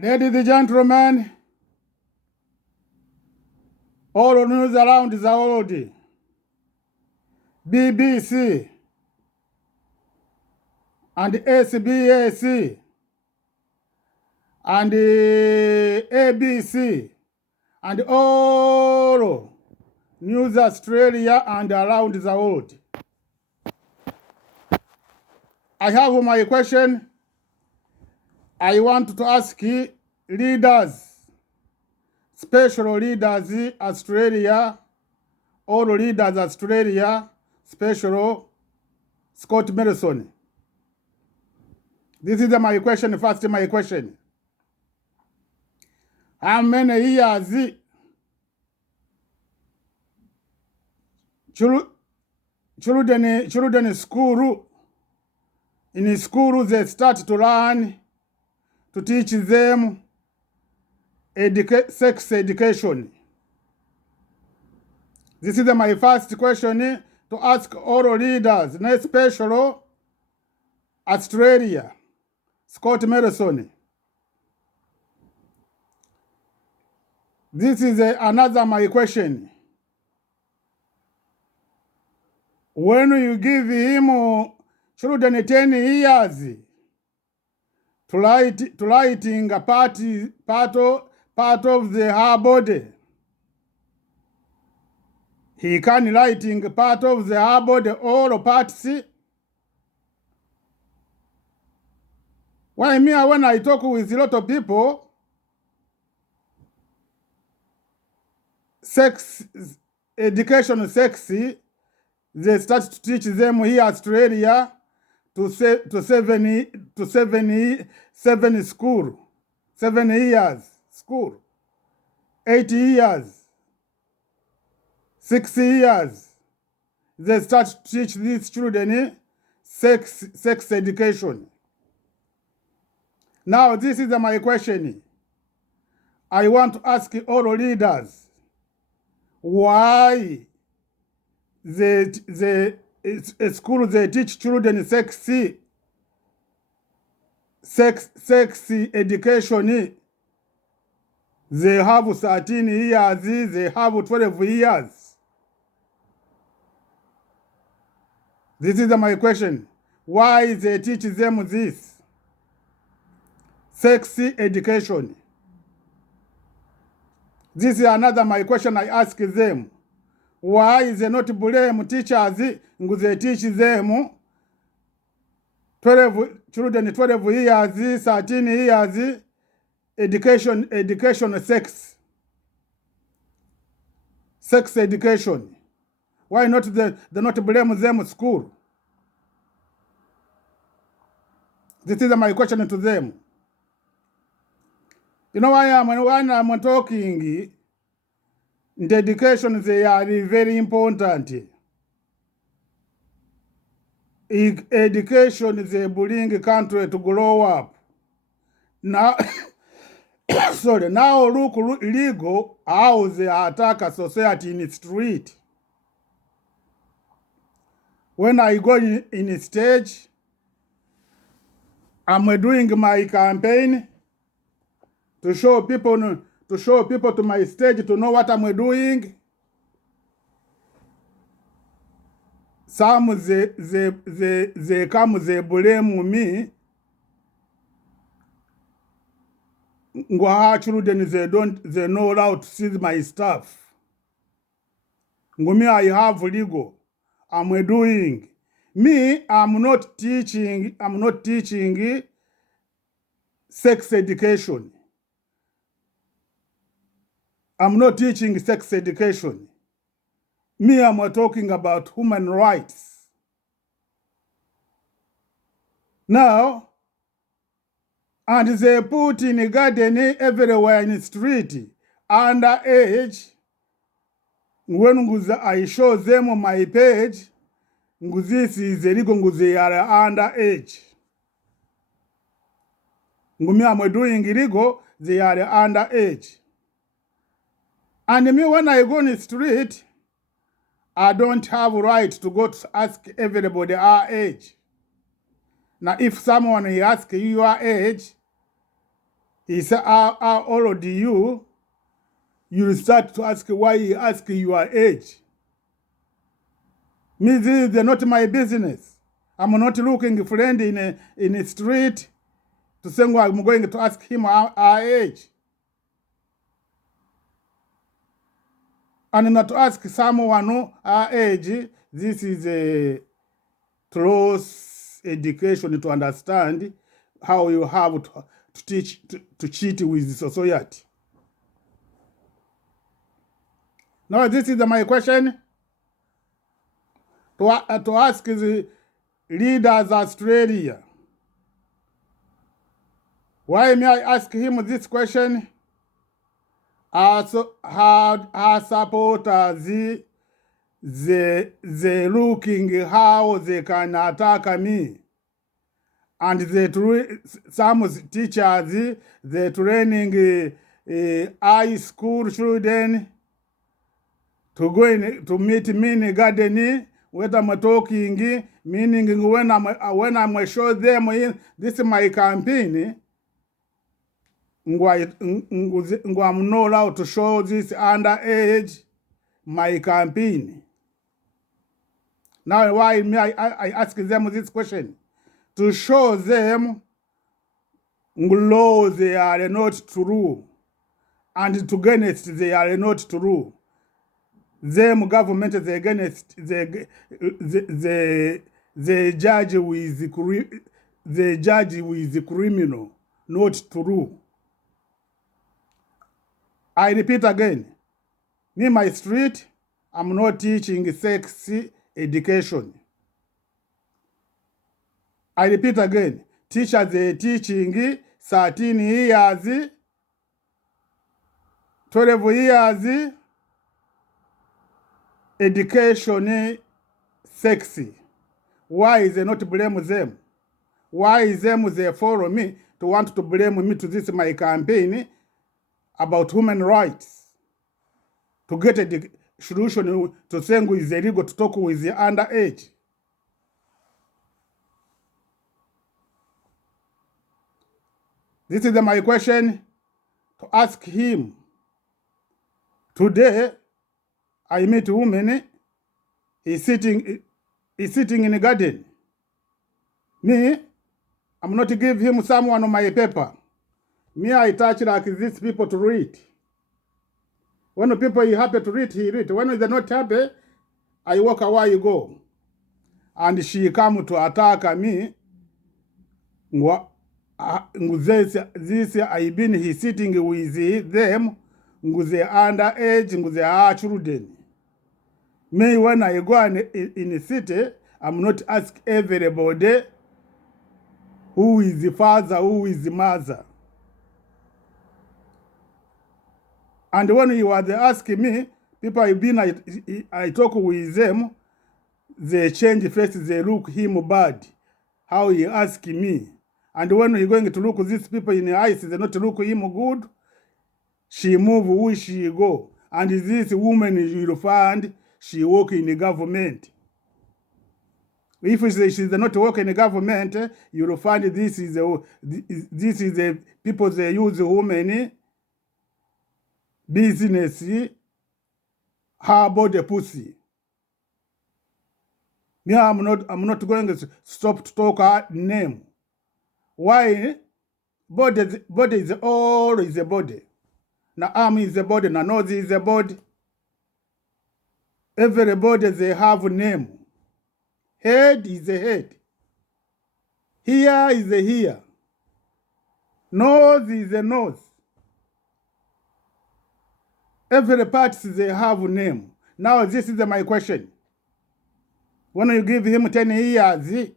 Ladies and gentlemen, all news around the world, BBC and SBS and ABC and all news Australia and around the world. I have my question. I want to ask leaders, special leaders Australia, all leaders Australia, special Scotty Morrison. This is my question, first my question. How many years children in school they start to learn to teach them sex education? This is my first question to ask all leaders, especially Australia, Scotty Morrison. This is another my question. When you give him children 10 years to lighting a part of her body, he can lighting part of her body, all parts. Why me, when I talk with a lot of people, sex education, they start to teach them here in Australia to 7 school, 7 years school, 8 years, 6 years. They start to teach these children sex education. Now this is my question. I want to ask all leaders, why the school they teach children sex education. They have 13 years, they have 12 years. This is my question. Why they teach them this sex education? This is another my question I ask them. Why they not blame teachers who they teach them 12 children, 12 years, 13 years, education, sex education? Why not they not blame them school? This is my question to them. You know why when I'm talking, the education, they are very important. Education, they bring a country to grow up. Now, sorry, now look legal how they attack a society in the street. When I go in the stage, I'm doing my campaign to show people to my stage to know what I'm doing. Some they come, they blame me. Ngwa children they know how to see my stuff. Ngumi I have legal. I'm doing. Me, I'm not teaching sex education. I'm not teaching sex education. Me, I'm talking about human rights. Now, and they put in a garden everywhere in the street, underage. When I show them on my page, this is illegal, they are underage. Me, I'm doing illegal, they are underage. And me, when I go in the street, I don't have right to go to ask everybody our age. Now, if someone asks you your age, He said, how old are you? You start to ask why he ask your age. Me, this is not my business. I'm not looking friend in the street to say I'm going to ask him our age. And not to ask someone our age. This is a close education to understand how you have to teach to cheat with society. Now this is my question to ask the leaders Australia. Why may I ask him this question? Also, how supporters they looking how they can attack me, and some teachers they training high school children to go in to meet me in garden. What I'm talking, meaning when I'm show them in this is my campaign. I'm not allowed to show this underage my campaign. Now, why me I ask them this question? To show them laws they are not true, and to against they are not true. Them government they against they judge with the criminal, not true. I repeat again, in my street, I'm not teaching sex education. I repeat again, teachers they teaching 13 years, 12 years education sexy. Why is they not blame them? Why is them they follow me to want to blame me to this my campaign about human rights? To get a solution to saying is illegal to talk with the underage. This is my question to ask him. Today, I meet a woman. He's sitting in the garden. Me, I'm not to give him someone on my paper. Me, I touch like these people to read. When the people are happy to read, he read. When they're not happy, I walk away, you go. And she come to attack me. This I been he sitting with them, with the underage, with the children. Me, when I go in the city, I'm not ask everybody who is the father, who is the mother. And when you are asking me, people have been, I talk with them, they change faces, they look him bad, how he ask me. And when you're going to look these people in the eyes, they not look him good, she move where she go. And this woman you'll find, she work in the government. If she's not working in the government, you'll find this is the people they use women business. How about the pussy? Me, I'm not going to stop to talk her name. Why? Body is all is a body. Now arm is a body, now nose is a body. Everybody they have a name. Head is a head. Ear is a ear. Nose is a nose. Every part they have a name. Now this is my question. When you give him 10 years,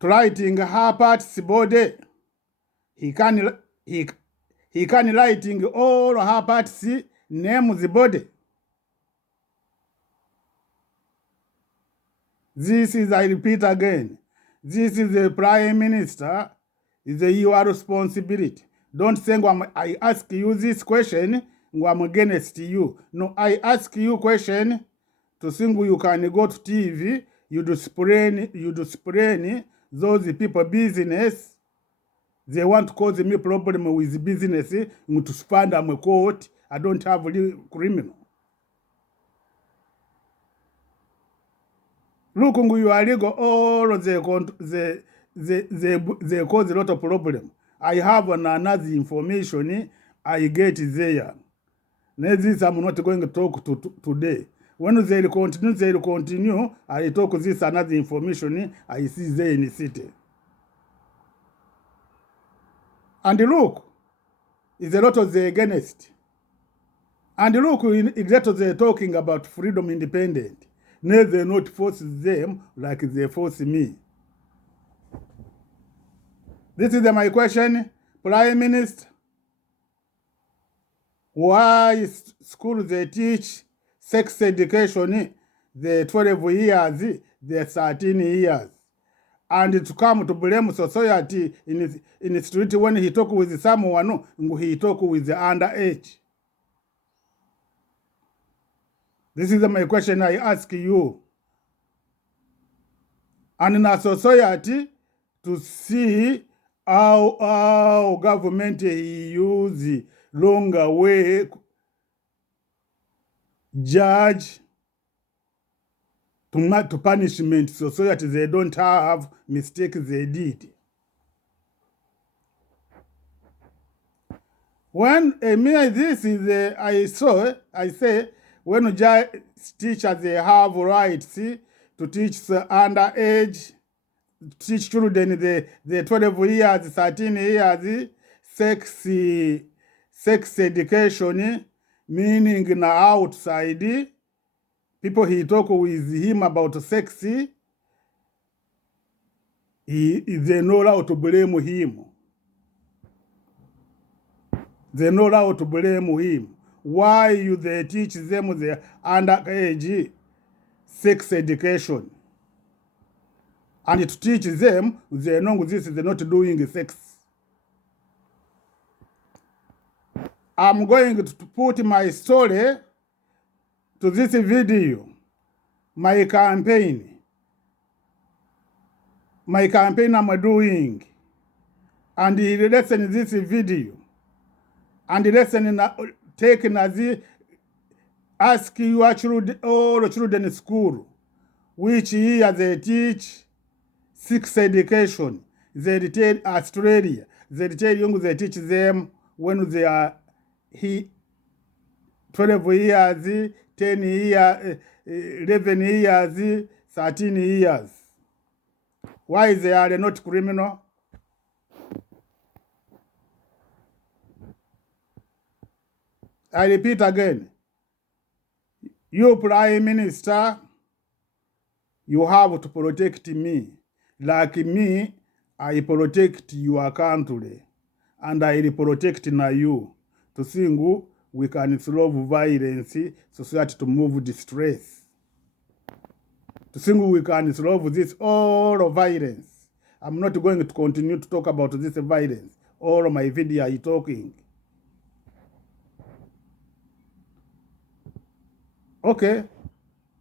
writing her parts body, he can writing all her parts name the body. This is, I repeat again, this is the Prime Minister, is your responsibility. Don't say, I ask you this question, I'm against you. No, I ask you question to think you can go to TV, you do explain those people business, They want to cause me problem with business to spend a court. I don't have a criminal. Look, you are legal, all they cause a lot of problem. I have another information I get there. This I'm not going to talk to today. When they continue, I talk this another information I see there in the city. And look, it's a lot of the against. And look, in that they're talking about freedom independent. Now they not force them like they force me. This is my question, Prime Minister. Why school they teach sex education the 12 years, the 13 years? And to come to blame society in the street when he talk with someone, he talk with the underage. This is my question I ask you. And in a society, to see how government use longer way judge to punishment society they don't have mistakes they did. When this is I say when teachers they have rights to teach the underage, teach children the 12 years, 13 years sex education, meaning na outside people he talk with him about sex, they know how to blame him. They know how to blame him. Why they teach them the underage sex education? And to teach them, they know this is not doing sex. I'm going to put my story to this video, my campaign I'm doing, and listen this video, and listen take as ask your children, all children in school, which year they teach sex education. They tell Australia, they tell young they teach them when they are 12 years, 10 years, 11 years, 13 years. Why they are not criminal? I repeat again. You Prime Minister, you have to protect me. Like me, I protect your country. And I protect you. To see we can solve violence, society to move distress. To see we can solve this all of violence. I'm not going to continue to talk about this violence. All of my video are talking. Okay.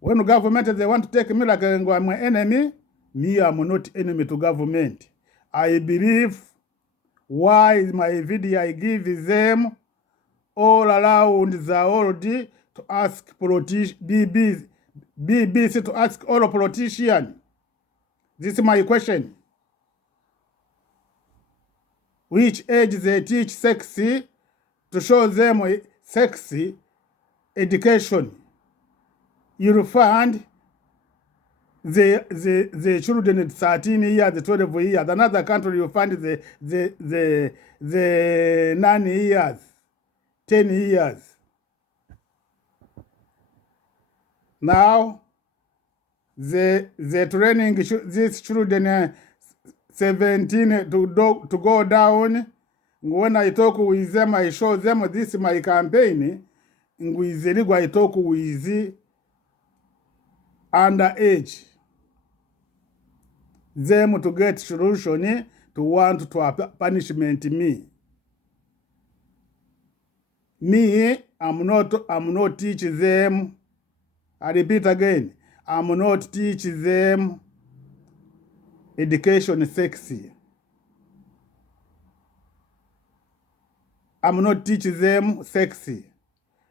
When the government they want to take me like I'm my enemy, me I'm not enemy to government. I believe why my video I give them all around the world to ask BBC to ask all politicians. This is my question. Which age they teach sexy to show them sexy education? You'll find the children at 13 years, 12 years. Another country you find the 9 years, 10 years. Now, the training these children 17 to go down. When I talk with them, I show them this is my campaign. With the legal, I talk with underage. Them to get solution to want to punishment me. Me, I'm not teach them. I repeat again, I'm not teach them education sexy. I'm not teaching them sexy.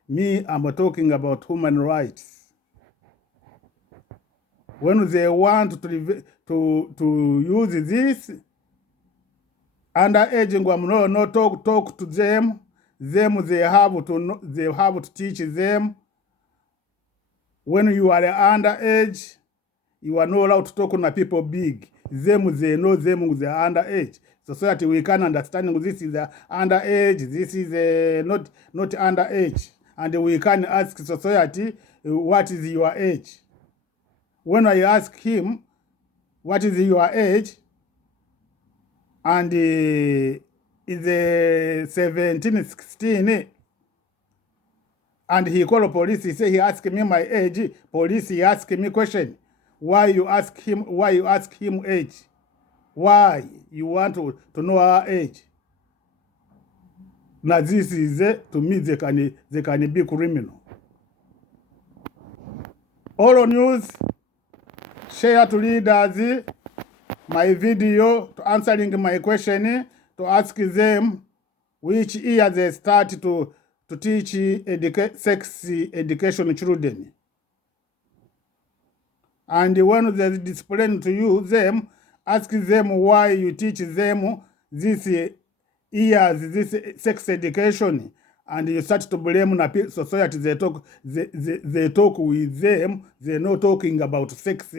Me, I'm talking about human rights. When they want to use this, underage, I'm not talk to them. They have to teach them. When you are underage, you are not allowed to talk to people big. They know them, they are underage. So that we can understand this is underage, this is not underage. And we can ask society, what is your age? When I ask him, what is your age? And is 17, 16, and he called police. He said he asked me my age. Police, he asked me question. Why you ask him age? Why you want to know our age? Now this is to me they can be criminal. All news, share to leaders my video to answering my question, to ask them which year they start to teach sex education children. And when they explain to you them, ask them why you teach them this years, this sex education, and you start to blame the society. They talk with them. They're not talking about sex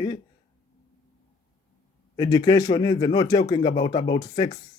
education. They're not talking about sex.